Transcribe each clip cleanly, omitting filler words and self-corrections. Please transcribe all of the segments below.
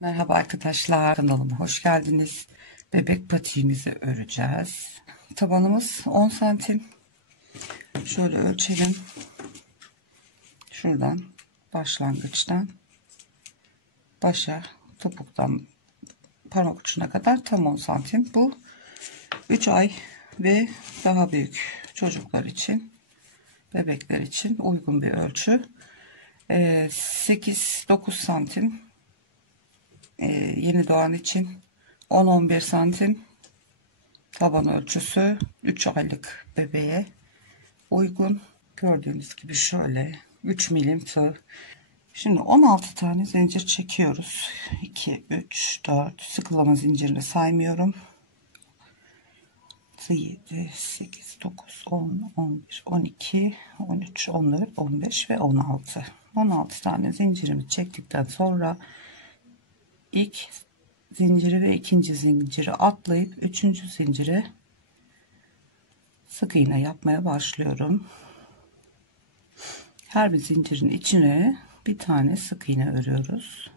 Merhaba arkadaşlar, kanalıma hoş geldiniz. Bebek patiğimizi öreceğiz. Tabanımız 10 santim. Şöyle ölçelim. Şuradan başlangıçtan başa, topuktan parmak ucuna kadar tam 10 santim. Bu 3 ay ve daha büyük çocuklar için, bebekler için uygun bir ölçü. 8-9 santim yeni doğan için, 10-11 santim taban ölçüsü 3 aylık bebeğe uygun. Gördüğünüz gibi şöyle 3 milim tığ. Şimdi 16 tane zincir çekiyoruz. 2 3 4 sıkılama zincirini saymıyorum. 7 8 9 10 11 12 13 14 15 ve 16 tane zincirimi çektikten sonra ilk zinciri ve ikinci zinciri atlayıp üçüncü zincire sık iğne yapmaya başlıyorum. Her bir zincirin içine bir tane sık iğne örüyoruz.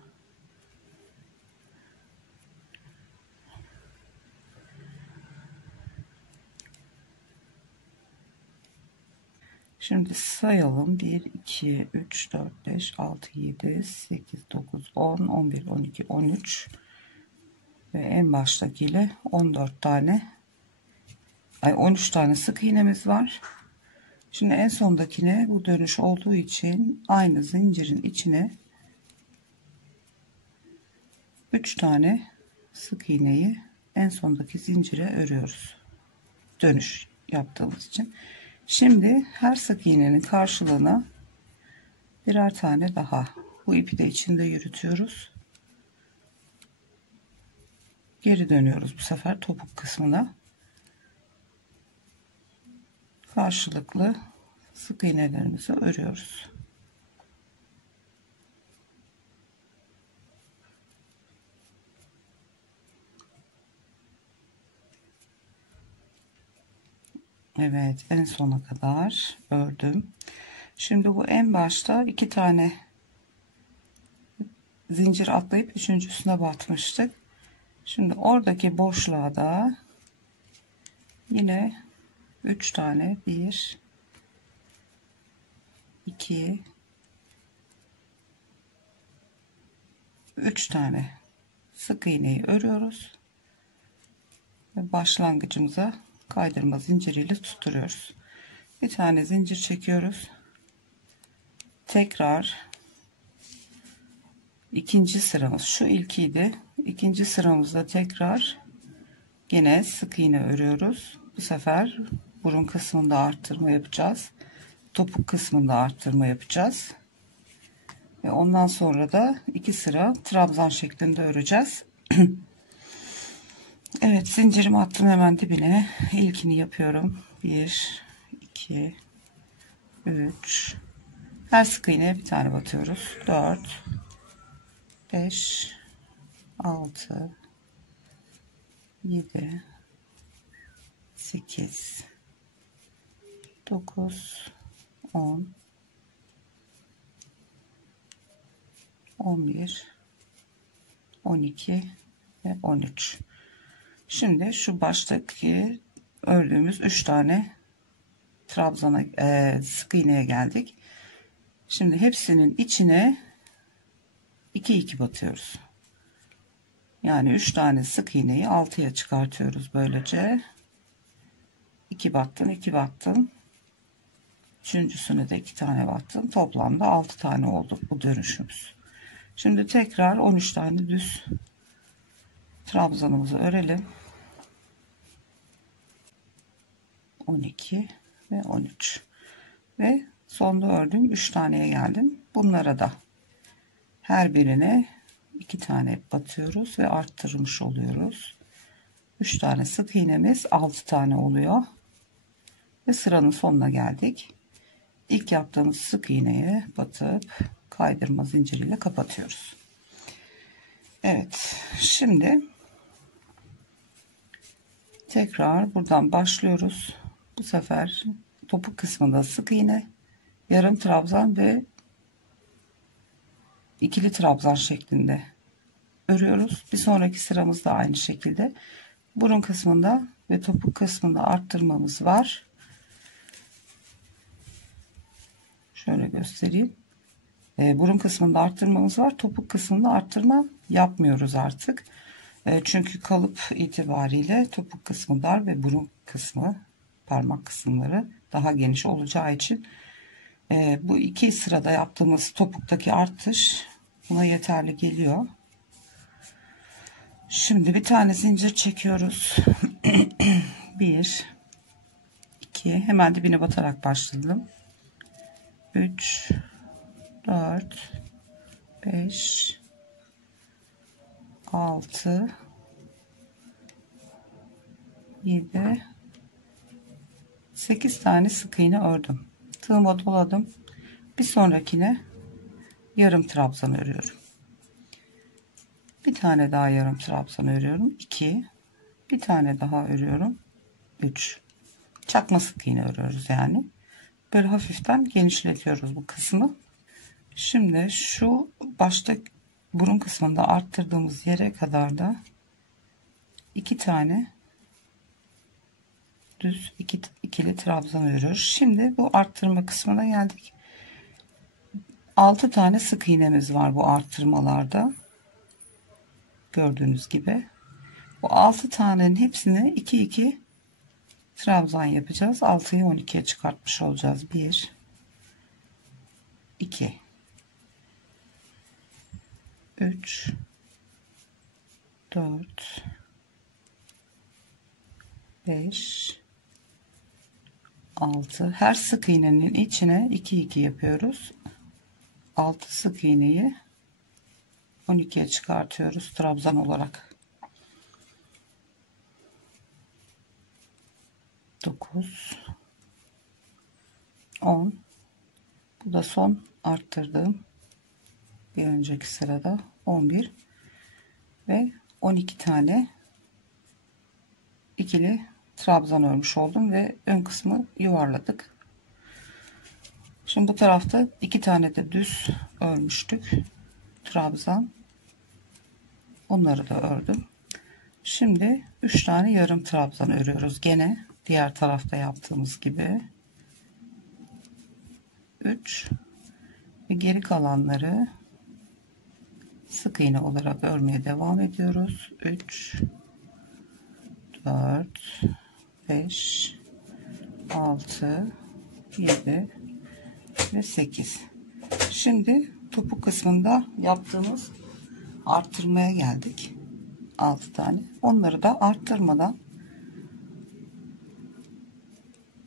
Şimdi sayalım. 1 2 3 4 5 6 7 8 9 10 11 12 13 ve en baştakiyle 14 tane 13 tane sık iğnemiz var. Şimdi en sondakine bu dönüş olduğu için aynı zincirin içine 3 tane sık iğneyi en sondaki zincire örüyoruz. Dönüş yaptığımız için. Şimdi her sık iğnenin karşılığına birer tane daha. Bu ipi de içinde yürütüyoruz. Geri dönüyoruz bu sefer topuk kısmına. Karşılıklı sık iğnelerimizi örüyoruz. Evet, en sona kadar ördüm. Şimdi bu en başta 2 tane zincir atlayıp üçüncüsüne batmıştık. Şimdi oradaki boşluğa da yine 3 tane 1 2 3 tane sık iğneyi örüyoruz ve başlangıcımıza kaydırma zinciriyle tutturuyoruz. Bir tane zincir çekiyoruz. Tekrar ikinci sıramız şu ilkiydi. İkinci sıramızda tekrar yine sık iğne örüyoruz. Bu sefer burun kısmında arttırma yapacağız. Topuk kısmında arttırma yapacağız. Ve ondan sonra da 2 sıra trabzan şeklinde öreceğiz. Evet, zincirimi attım hemen dibine. İlkini yapıyorum. 1 2 3 her sık iğneye bir tane batıyoruz. 4 5 6 7 8 9 10 11 12 ve 13. Şimdi şu baştaki ördüğümüz 3 tane trabzana sık iğneye geldik. Şimdi hepsinin içine 2 2 batıyoruz. Yani 3 tane sık iğneyi 6'ya çıkartıyoruz böylece. 2 battım, 2 battım. Üçüncüsüne de 2 tane battım. Toplamda 6 tane oldu bu dönüşümüz. Şimdi tekrar 13 tane düz trabzanımızı örelim. 12 ve 13 ve sonda ördüğüm 3 taneye geldim. Bunlara da her birine 2 tane batıyoruz ve arttırmış oluyoruz. 3 tane sık iğnemiz 6 tane oluyor ve sıranın sonuna geldik. İlk yaptığımız sık iğneye batıp kaydırma zinciriyle kapatıyoruz. Evet, şimdi tekrar buradan başlıyoruz. Bu sefer topuk kısmında sık iğne, yarım trabzan ve ikili trabzan şeklinde örüyoruz. Bir sonraki sıramızda aynı şekilde burun kısmında ve topuk kısmında arttırmamız var. Şöyle göstereyim. Burun kısmında arttırmamız var. Topuk kısmında arttırma yapmıyoruz artık. Çünkü kalıp itibariyle topuk kısmı dar ve burun kısmı, parmak kısımları daha geniş olacağı için bu iki sırada yaptığımız topuktaki artış buna yeterli geliyor. Şimdi bir tane zincir çekiyoruz. 1 2, hemen dibine batarak başladım. 3 4 5 6 7 8 tane sık iğne ördüm. Tığıma doladım. Bir sonrakine yarım trabzan örüyorum. Bir tane daha yarım trabzan örüyorum. 2, bir tane daha örüyorum. 3. Çakma sık iğne örüyoruz yani. Böyle hafiften genişletiyoruz bu kısmı. Şimdi şu başta burun kısmında arttırdığımız yere kadar da 2 tane düz ikili trabzan örüyoruz. Şimdi bu arttırma kısmına geldik. 6 tane sık iğnemiz var bu arttırmalarda. Gördüğünüz gibi. Bu 6 tanenin hepsini 2 2 trabzan yapacağız. 6'yı 12'ye çıkartmış olacağız. 1 2 3 4 5 6. Her sık iğnenin içine 2 2 yapıyoruz. 6 sık iğneyi 12'ye çıkartıyoruz trabzan olarak. 9 10. Bu da son arttırdığım bir önceki sırada 11 ve 12 tane ikili trabzan örmüş oldum ve ön kısmı yuvarladık. Şimdi bu tarafta 2 tane de düz örmüştük trabzan, onları da ördüm. Şimdi 3 tane yarım trabzan örüyoruz gene diğer tarafta yaptığımız gibi. 3 ve geri kalanları sık iğne olarak örmeye devam ediyoruz. 3 4 5 6 7 ve 8. Şimdi topuk kısmında yaptığımız arttırmaya geldik. 6 tane. Onları da arttırmadan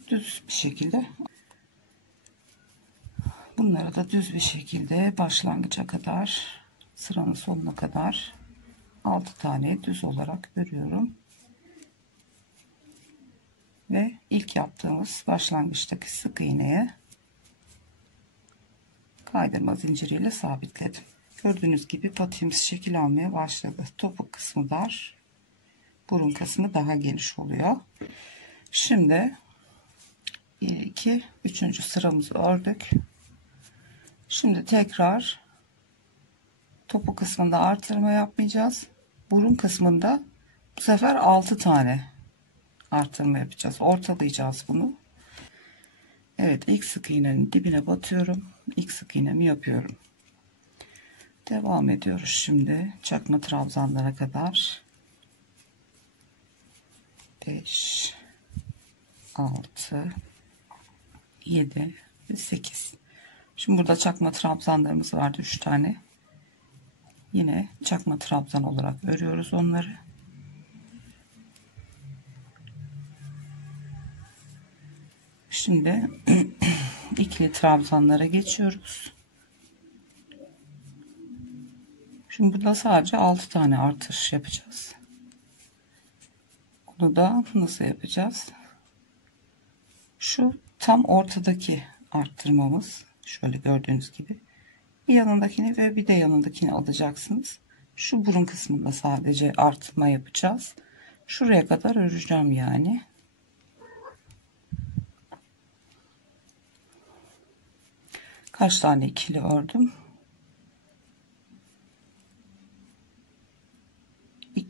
düz bir şekilde, bunları da düz bir şekilde başlangıca kadar, sıranın sonuna kadar 6 tane düz olarak örüyorum. Ve ilk yaptığımız başlangıçtaki sık iğneye kaydırma zinciriyle sabitledim. Gördüğünüz gibi patiğimiz şekil almaya başladı. Topuk kısmı dar, burun kısmı daha geniş oluyor. Şimdi 1 2 3. sıramızı ördük. Şimdi tekrar topuk kısmında artırma yapmayacağız. Burun kısmında bu sefer 6 tane artırma yapacağız. Ortalayacağız bunu. Evet, ilk sık iğnenin dibine batıyorum. İlk sık iğnemi yapıyorum. Devam ediyoruz şimdi çakma trabzanlara kadar. 5 6 7 ve 8. Şimdi burada çakma trabzanlarımız vardı 3 tane. Yine çakma trabzan olarak örüyoruz onları. Şimdi ikili trabzanlara geçiyoruz. Şimdi burada sadece 6 tane artış yapacağız. Bunu da nasıl yapacağız? Şu tam ortadaki arttırmamız, şöyle gördüğünüz gibi, bir yanındakini ve bir de yanındakini alacaksınız. Şu burun kısmında sadece arttırma yapacağız. Şuraya kadar öreceğim yani. Kaç tane ikili ördüm?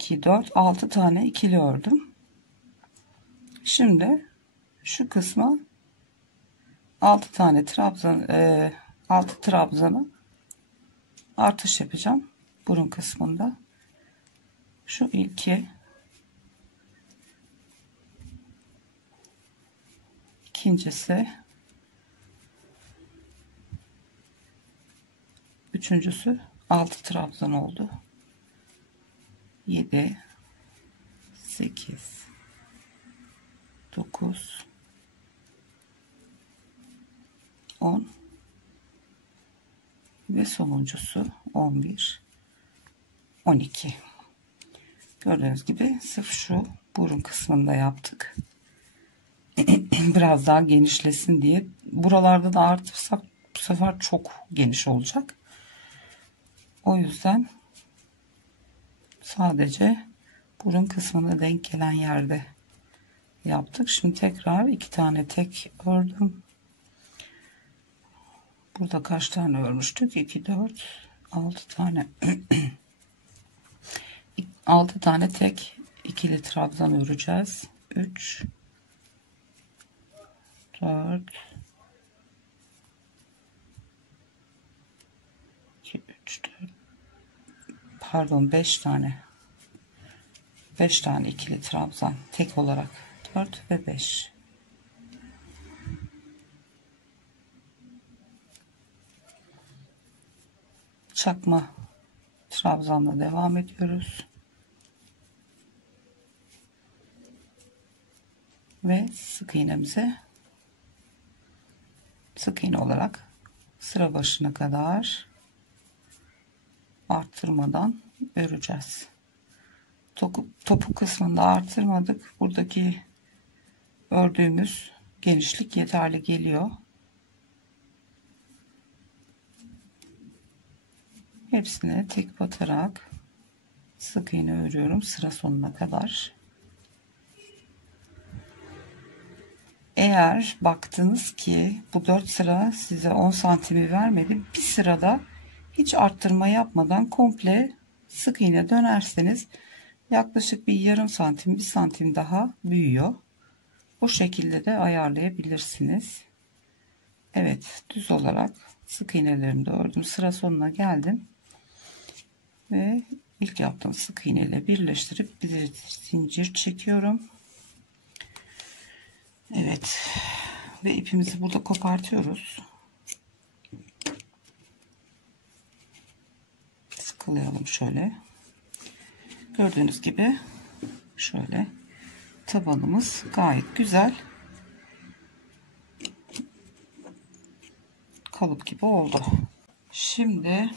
2 4 6 tane ikili ördüm. Şimdi şu kısma 6 tane trabzan 6 trabzanı artış yapacağım burun kısmında. Şu ilki, ikincisi, üçüncüsü 6 trabzan oldu. 7 8 9 10 ve sonuncusu 11 12. Gördüğünüz gibi sırf şu burun kısmında yaptık. Biraz daha genişlesin diye. Buralarda da artırsak bu sefer çok geniş olacak. O yüzden sadece burun kısmına denk gelen yerde yaptık. Şimdi tekrar 2 tane tek ördüm. Burada kaç tane örmüştük? 2 4 6 tane 6 tane tek ikili trabzan öreceğiz. 3 4 2 3 4 pardon 5 tane 5 tane ikili trabzan tek olarak 4 ve 5. Çakma trabzanla devam ediyoruz. Ve sık iğnemize sık iğne olarak sıra başına kadar arttırmadan öreceğiz. Topuk kısmında arttırmadık. Buradaki ördüğümüz genişlik yeterli geliyor. Hepsine tek batarak sık iğne örüyorum sıra sonuna kadar. Eğer baktınız ki bu 4 sıra size 10 santimi vermedi, bir sırada hiç arttırma yapmadan komple sık iğne dönerseniz yaklaşık bir yarım santim, 1 santim daha büyüyor. Bu şekilde de ayarlayabilirsiniz. Evet, düz olarak sık iğnelerimi de ördüm. Sıra sonuna geldim. Ve ilk yaptığım sık iğne ile birleştirip bir zincir çekiyorum. Evet. Ve ipimizi burada kopartıyoruz. Sıkılayalım şöyle. Gördüğünüz gibi şöyle tabanımız gayet güzel. Kalıp gibi oldu. Şimdi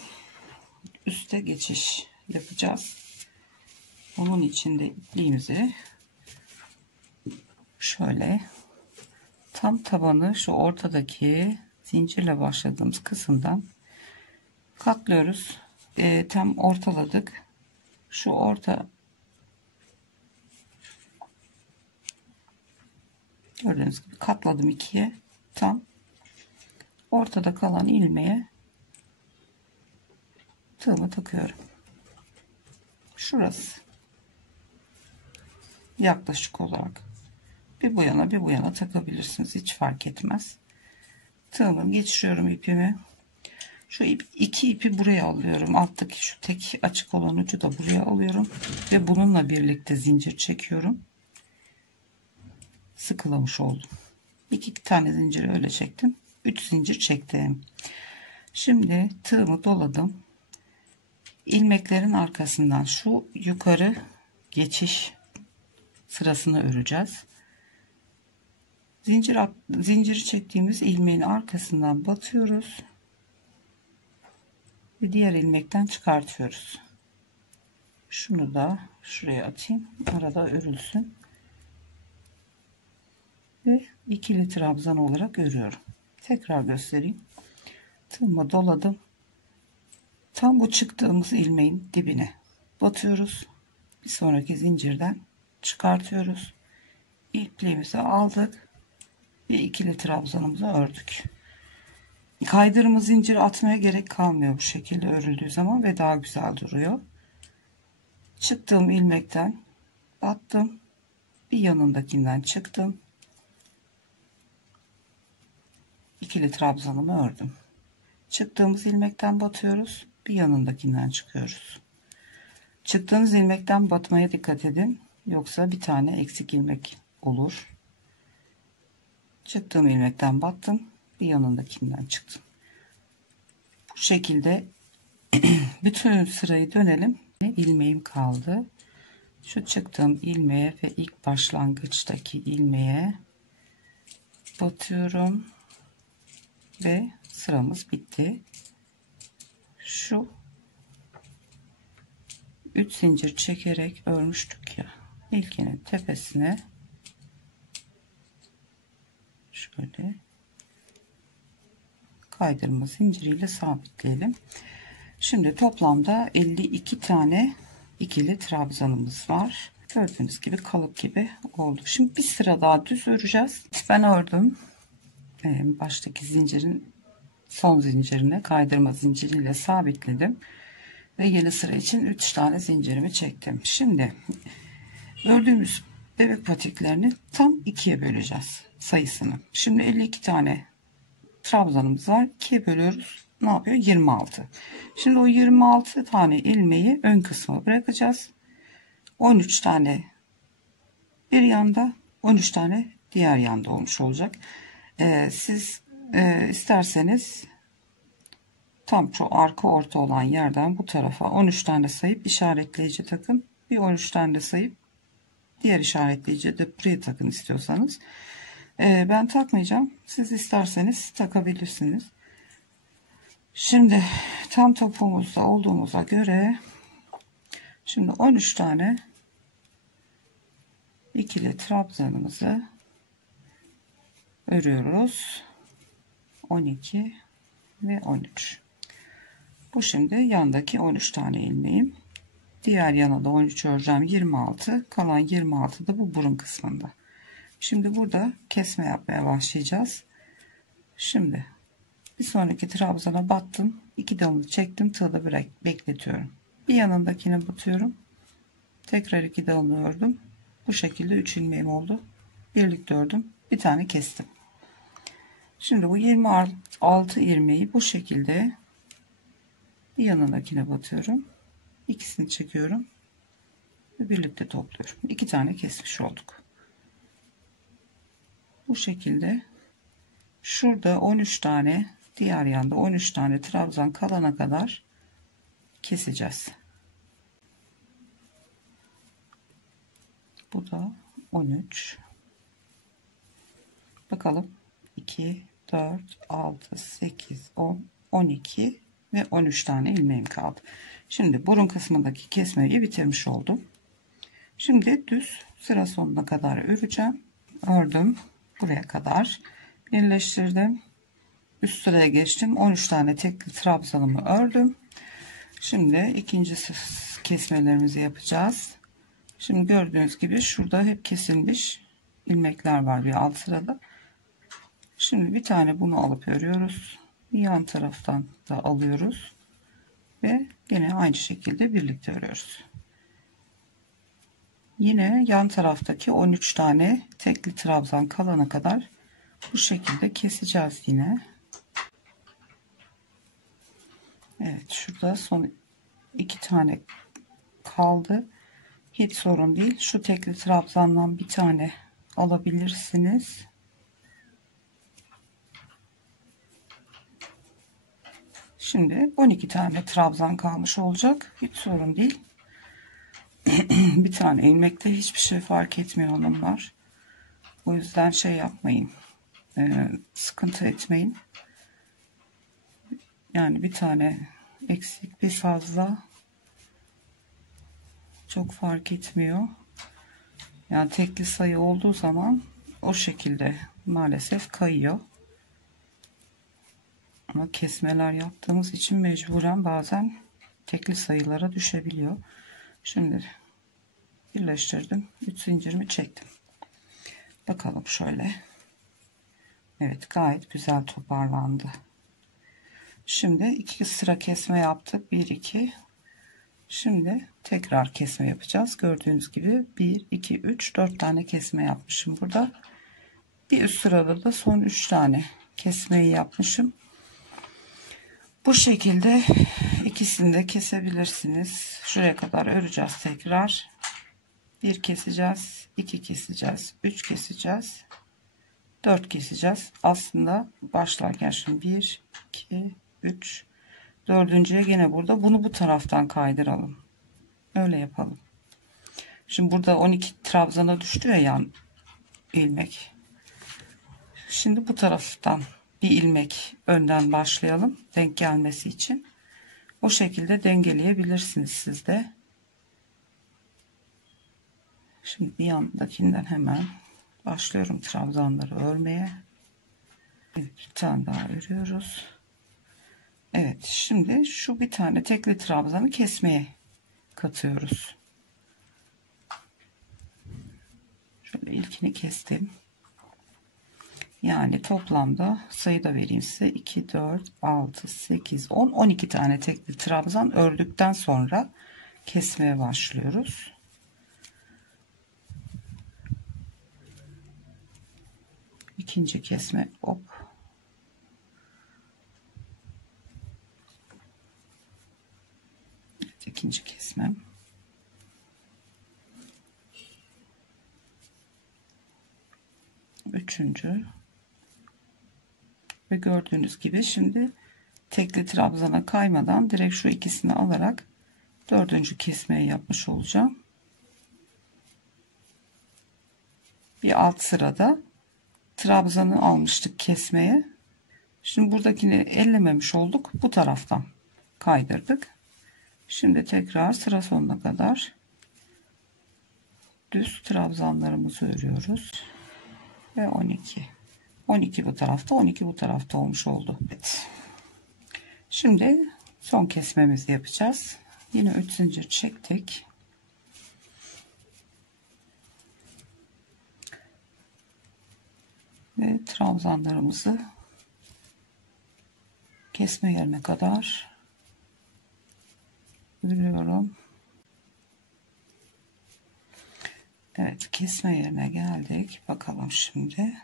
üste geçiş yapacağız. Onun için de ipliğimizi şöyle tam tabanı şu ortadaki zincirle başladığımız kısımdan katlıyoruz. Tam ortaladık. Şu orta gördüğünüz gibi katladım ikiye. Tam ortada kalan ilmeğe tığımı takıyorum. Şurası. Yaklaşık olarak bir bu yana bir bu yana takabilirsiniz. Hiç fark etmez. Tığımı geçiriyorum ipimi. Şu iki ipi buraya alıyorum. Alttaki şu tek açık olan ucu da buraya alıyorum. Ve bununla birlikte zincir çekiyorum. Sıkılamış oldum. İki tane zinciri öyle çektim. 3 zincir çektim. Şimdi tığımı doladım. İlmeklerin arkasından şu yukarı geçiş sırasını öreceğiz. Zinciri çektiğimiz ilmeğin arkasından batıyoruz. Ve diğer ilmekten çıkartıyoruz. Şunu da şuraya atayım. Arada örülsün. Ve ikili trabzan olarak örüyorum. Tekrar göstereyim. Tığıma doladım. Tam bu çıktığımız ilmeğin dibine batıyoruz. Bir sonraki zincirden çıkartıyoruz. İpliğimizi aldık ve ikili trabzanımızı ördük. Kaydırma zinciri atmaya gerek kalmıyor bu şekilde örüldüğü zaman ve daha güzel duruyor. Çıktığım ilmekten battım. Bir yanındakinden çıktım. İkili trabzanımı ördüm. Çıktığımız ilmekten batıyoruz. Bir yanındakinden çıkıyoruz. Çıktığınız ilmekten batmaya dikkat edin. Yoksa bir tane eksik ilmek olur. Çıktığım ilmekten battım. Bir yanındakinden çıktım. Bu şekilde bütün sırayı dönelim. İlmeğim kaldı. Şu çıktığım ilmeğe ve ilk başlangıçtaki ilmeğe batıyorum ve sıramız bitti. Şu 3 zincir çekerek örmüştük ya, ilkinin tepesine şöyle kaydırma zinciriyle sabitleyelim. Şimdi toplamda 52 tane ikili trabzanımız var. Gördüğünüz gibi kalıp gibi oldu. Şimdi bir sıra daha düz öreceğiz. Ben ördüm. Baştaki zincirin son zincirine kaydırma zinciriyle sabitledim. Ve yeni sıra için 3 tane zincirimi çektim. Şimdi ördüğümüz bebek patiklerini tam ikiye böleceğiz sayısını. Şimdi 52 tane trabzanımız var. 2'ye bölüyoruz. Ne yapıyor? 26. Şimdi o 26 tane ilmeği ön kısma bırakacağız. 13 tane bir yanda, 13 tane diğer yanda olmuş olacak. Siz isterseniz tam şu arka orta olan yerden bu tarafa 13 tane sayıp işaretleyici takın. Bir 13 tane de sayıp diğer işaretleyici de buraya takın istiyorsanız. Ben takmayacağım. Siz isterseniz takabilirsiniz. Şimdi tam topuğumuzda olduğumuza göre şimdi 13 tane ikili trabzanımızı örüyoruz. 12 ve 13. Bu şimdi yandaki 13 tane ilmeğim. Diğer yana da 13 öreceğim. 26. Kalan 26 da bu burun kısmında. Şimdi burada kesme yapmaya başlayacağız. Şimdi bir sonraki trabzana battım. 2 dalını çektim. Tığda bekletiyorum. Bir yanındakine batıyorum. Tekrar 2 dalını ördüm. Bu şekilde 3 ilmeğim oldu. Birlikte ördüm. Bir tane kestim. Şimdi bu 26 ilmeği bu şekilde bir yanındakine batıyorum. İkisini çekiyorum ve birlikte topluyorum. 2 tane kesmiş olduk. Bu şekilde şurada 13 tane, diğer yanda 13 tane trabzan kalana kadar keseceğiz. Bu da 13. Bakalım 2 4 6 8 10 12 ve 13 tane ilmeğim kaldı. Şimdi burun kısmındaki kesmeyi bitirmiş oldum. Şimdi düz sıra sonuna kadar öreceğim. Ördüm buraya kadar birleştirdim. Üst sıraya geçtim. 13 tane tekli trabzanımı ördüm. Şimdi ikinci kesmelerimizi yapacağız. Şimdi gördüğünüz gibi şurada hep kesilmiş ilmekler var bir alt sırada. Şimdi bir tane bunu alıp örüyoruz. Yan taraftan da alıyoruz ve yine aynı şekilde birlikte örüyoruz. Yine yan taraftaki 13 tane tekli trabzan kalana kadar bu şekilde keseceğiz yine. Evet, şurada son 2 tane kaldı. Hiç sorun değil. Şu tekli trabzandan bir tane alabilirsiniz. Şimdi 12 tane trabzan kalmış olacak. Hiç sorun değil. Bir tane ilmekte hiçbir şey fark etmiyor hanımlar. O yüzden şey yapmayın. Sıkıntı etmeyin. Yani bir tane eksik, bir fazla çok fark etmiyor. Yani tekli sayı olduğu zaman o şekilde maalesef kayıyor. Ama kesmeler yaptığımız için mecburen bazen tekli sayılara düşebiliyor. Şimdi birleştirdim. 3 zincirimi çektim. Bakalım şöyle. Evet, gayet güzel toparlandı. Şimdi 2 sıra kesme yaptık. 1 2 Şimdi tekrar kesme yapacağız. Gördüğünüz gibi 1 2 3 4 tane kesme yapmışım burada. Bir üst sırada da son 3 tane kesmeyi yapmışım. Bu şekilde ikisini de kesebilirsiniz. Şuraya kadar öreceğiz tekrar. 1 keseceğiz, 2 keseceğiz, 3 keseceğiz, 4 keseceğiz. Aslında başlarken şimdi 1 2 3 dördüncüye gene burada bunu bu taraftan kaydıralım. Öyle yapalım. Şimdi burada 12 trabzana düştü ya yan ilmek. Şimdi bu taraftan bir ilmek önden başlayalım denk gelmesi için. O şekilde dengeleyebilirsiniz siz de. Şimdi bir yandakinden hemen başlıyorum trabzanları örmeye. Evet, bir tane daha örüyoruz. Evet, şimdi şu bir tane tekli trabzanı kesmeye katıyoruz. Şöyle ilkini kestim. Yani toplamda sayıda vereyim size. 2, 4, 6, 8, 10, 12 tane tekli trabzan ördükten sonra kesmeye başlıyoruz. İkinci kesme hop. Evet, ikinci kesmem. Üçüncü. Ve gördüğünüz gibi şimdi tekli trabzana kaymadan direkt şu ikisini alarak dördüncü kesmeyi yapmış olacağım. Bir alt sırada trabzanı almıştık kesmeye. Şimdi buradakini ellememiş olduk. Bu taraftan kaydırdık. Şimdi tekrar sıra sonuna kadar düz trabzanlarımızı örüyoruz. Ve 12. 12 bu tarafta, 12 bu tarafta olmuş oldu. Evet. Şimdi son kesmemizi yapacağız. Yine 3 zincir çektik. Ve trabzanlarımızı kesme yerine kadar örüyorum. Evet, kesme yerine geldik. Bakalım şimdi.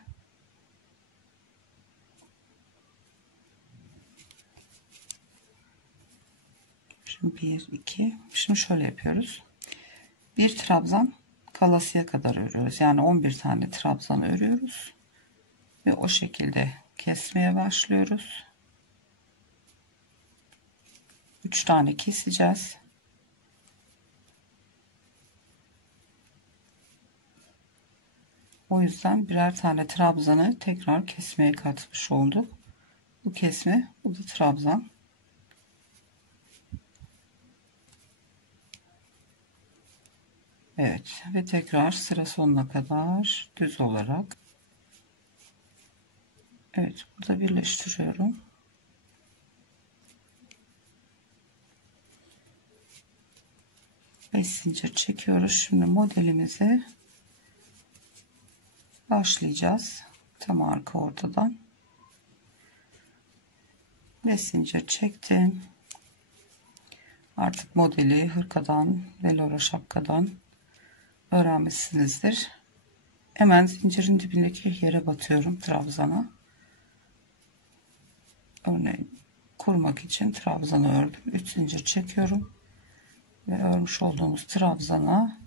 Şimdi 1 2. Şimdi şöyle yapıyoruz. Bir trabzan kalasıya kadar örüyoruz. Yani 11 tane trabzan örüyoruz. Ve o şekilde kesmeye başlıyoruz. 3 tane keseceğiz. O yüzden birer tane trabzanı tekrar kesmeye katmış olduk. Bu kesme, bu da trabzan. Evet ve tekrar sıra sonuna kadar düz olarak. Evet, burada birleştiriyorum. Beş zincir çekiyoruz. Şimdi modelimize başlayacağız. Tam arka ortadan. 5 zincir çektim. Artık modeli hırkadan ve lora şapkadan öğrenmişsinizdir. Hemen zincirin dibindeki yere batıyorum trabzana. Örneğin kurmak için trabzanı ördüm. 3 zincir çekiyorum ve örmüş olduğumuz trabzana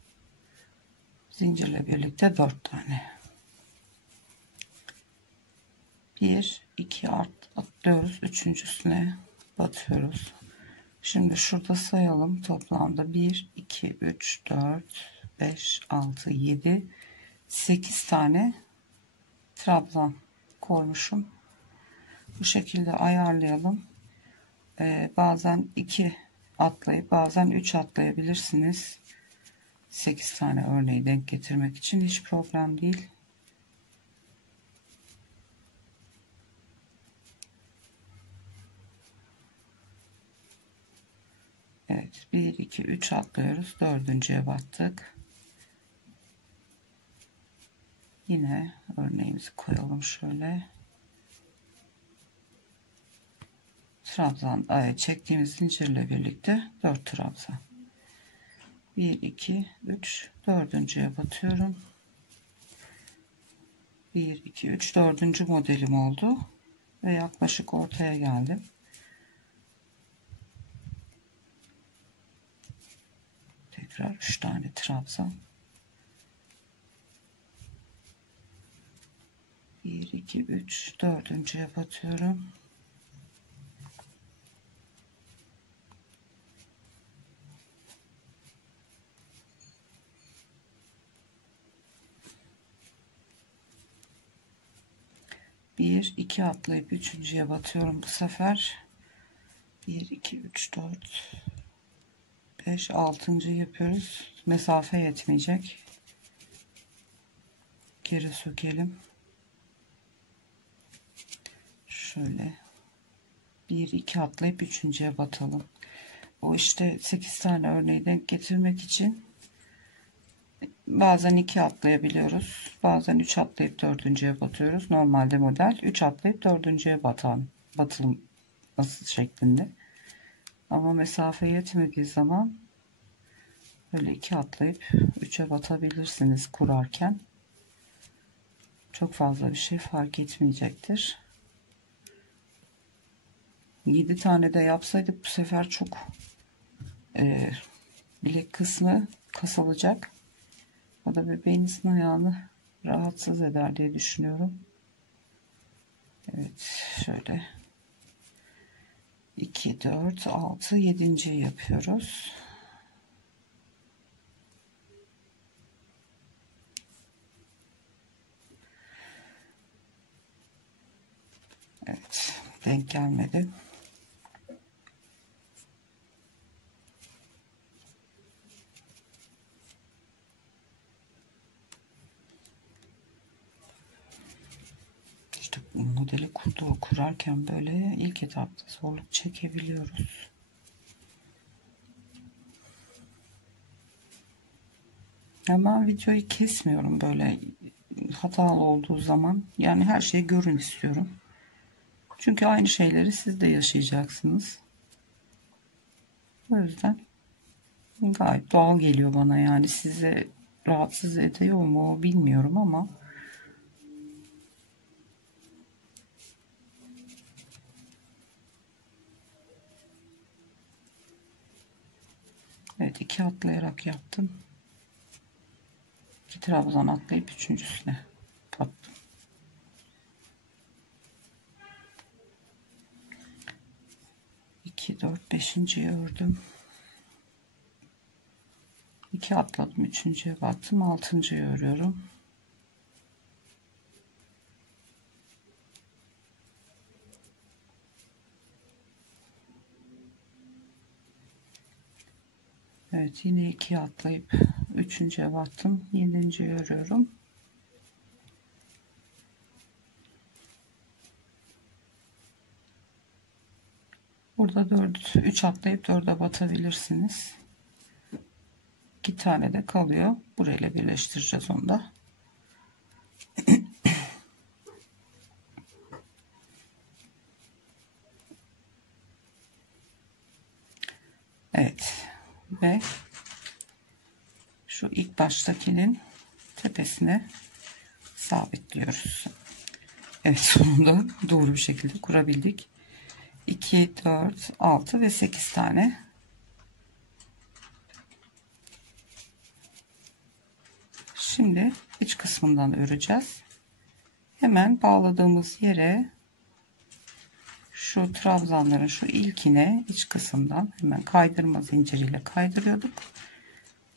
zincirle birlikte 4 tane. 1 2 atlıyoruz. Üçüncüsüne batıyoruz. Şimdi şurada sayalım. Toplamda 1 2 3 4 5 6 7 8 tane trabzan koymuşum. Bu şekilde ayarlayalım. Bazen 2 atlayıp bazen 3 atlayabilirsiniz. 8 tane örneği denk getirmek için hiç problem değil. Evet, 1 2 3 atlıyoruz. Dördüncüye battık. Yine örneğimizi koyalım şöyle. Trabzan çektiğimiz zincirle birlikte 4 trabzan. 1 2 3 dördüncüye batıyorum. 1 2 3 dördüncü modelim oldu ve yaklaşık ortaya geldim. Tekrar 3 tane trabzan. 1 2 3 dördüncüye batıyorum. Bir iki atlayıp üçüncüye batıyorum bu sefer. 1 2 3 4 5 6. yapıyoruz. Mesafe yetmeyecek. Geri sökelim. Şöyle 1 2 atlayıp üçüncüye batalım. O işte 8 tane örneği denk getirmek için bazen 2 atlayabiliyoruz. Bazen 3 atlayıp dördüncüye batıyoruz. Normalde model 3 atlayıp dördüncüye batılması şeklinde. Ama mesafe yetmediği zaman böyle 2 atlayıp 3'e batabilirsiniz kurarken. Çok fazla bir şey fark etmeyecektir. 7 tane de yapsaydık bu sefer çok bilek kısmı kasılacak. O da bebeğinizin ayağını rahatsız eder diye düşünüyorum. Evet, şöyle 2 4 6 7. yapıyoruz. Evet, denk gelmedi. İşte bu modeli kurarken böyle ilk etapta zorluk çekebiliyoruz. Ben videoyu kesmiyorum böyle hatalı olduğu zaman. Yani her şeyi görün istiyorum. Çünkü aynı şeyleri siz de yaşayacaksınız. O yüzden gayet doğal geliyor bana, yani size rahatsız ediyor mu bilmiyorum ama evet, 2 atlayarak yaptım. 2 trabzan atlayıp üçüncüsüne battım. 2 4 5.'yi ördüm. 2 atladım, üçüncüye battım, 6.'yı örüyorum. Evet, yine 2 atlayıp üçüncüye battım, 7.'yi örüyorum. Burada 3 atlayıp 4'e batabilirsiniz. 2 tane de kalıyor. Burayla birleştireceğiz onu da. Evet. Ve şu ilk baştakinin tepesine sabitliyoruz. Evet, sonunda doğru bir şekilde kurabildik. 2 4 6 ve 8 tane. Şimdi iç kısmından öreceğiz. Hemen bağladığımız yere şu trabzanların şu ilkine iç kısımdan hemen kaydırma zinciriyle kaydırıyorduk.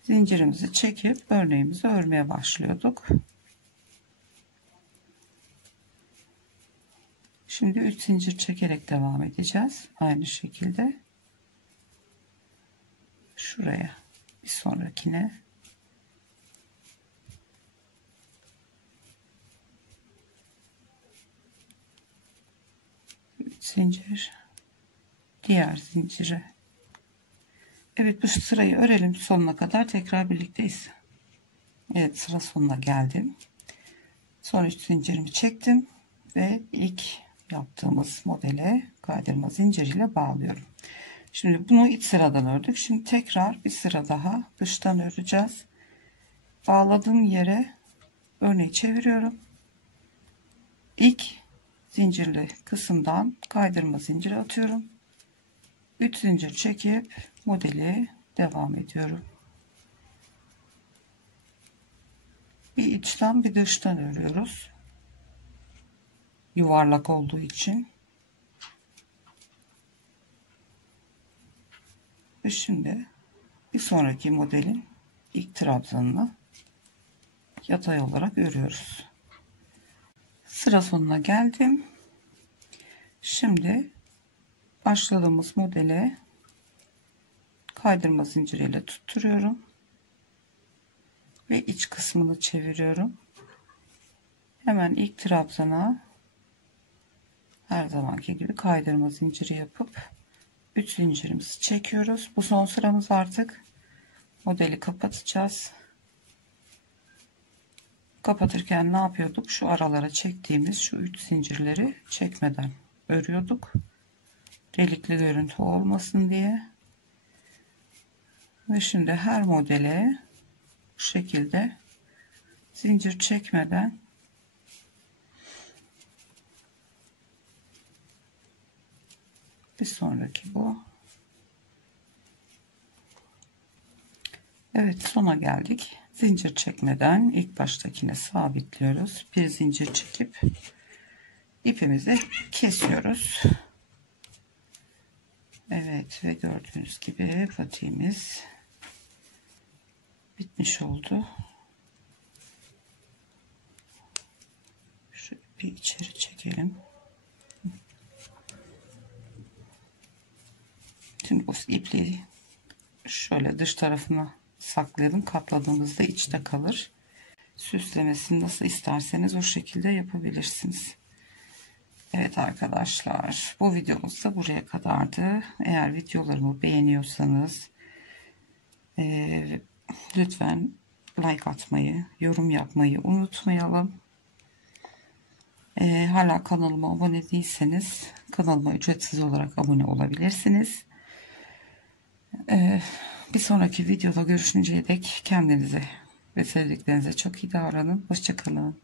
Zincirimizi çekip örneğimizi örmeye başlıyorduk. Şimdi 3 zincir çekerek devam edeceğiz. Aynı şekilde şuraya, bir sonrakine, zincir, diğer zincire. Evet, bu sırayı örelim sonuna kadar, tekrar birlikteyiz. Evet, sıra sonuna geldim. Son 3 zincirimi çektim ve ilk yaptığımız modele kaydırma zinciriyle bağlıyorum. Şimdi bunu iç sıradan ördük. Şimdi tekrar bir sıra daha dıştan öreceğiz. Bağladığım yere örneği çeviriyorum. İlk zincirli kısımdan kaydırma zinciri atıyorum. 3 zincir çekip modeli devam ediyorum. Bir içten bir dıştan örüyoruz. Yuvarlak olduğu için. Ve şimdi bir sonraki modelin ilk trabzanını yatay olarak örüyoruz. Sıra sonuna geldim. Şimdi başladığımız modele kaydırma zinciriyle tutturuyorum ve iç kısmını çeviriyorum. Hemen ilk trabzana her zamanki gibi kaydırma zinciri yapıp 3 zincirimizi çekiyoruz. Bu son sıramız, artık modeli kapatacağız. Kapatırken ne yapıyorduk? Şu aralara çektiğimiz şu 3 zincirleri çekmeden örüyorduk. Delikli görüntü olmasın diye. Ve şimdi her modele bu şekilde zincir çekmeden bir sonraki bu. Evet, sona geldik. Zincir çekmeden ilk baştakine sabitliyoruz. Bir zincir çekip ipimizi kesiyoruz. Evet, ve gördüğünüz gibi patiğimiz bitmiş oldu. Şu ipi içeri çekelim. Şimdi bu ipliği şöyle dış tarafına saklayalım. Katladığımızda içte kalır. Süslemesini nasıl isterseniz o şekilde yapabilirsiniz. Evet arkadaşlar, bu videomuz da buraya kadardı. Eğer videolarımı beğeniyorsanız lütfen like atmayı, yorum yapmayı unutmayalım. Hala kanalıma abone değilseniz kanalıma ücretsiz olarak abone olabilirsiniz. Bir sonraki videoda görüşünceye dek kendinize ve sevdiklerinize çok iyi davranın. Hoşça kalın.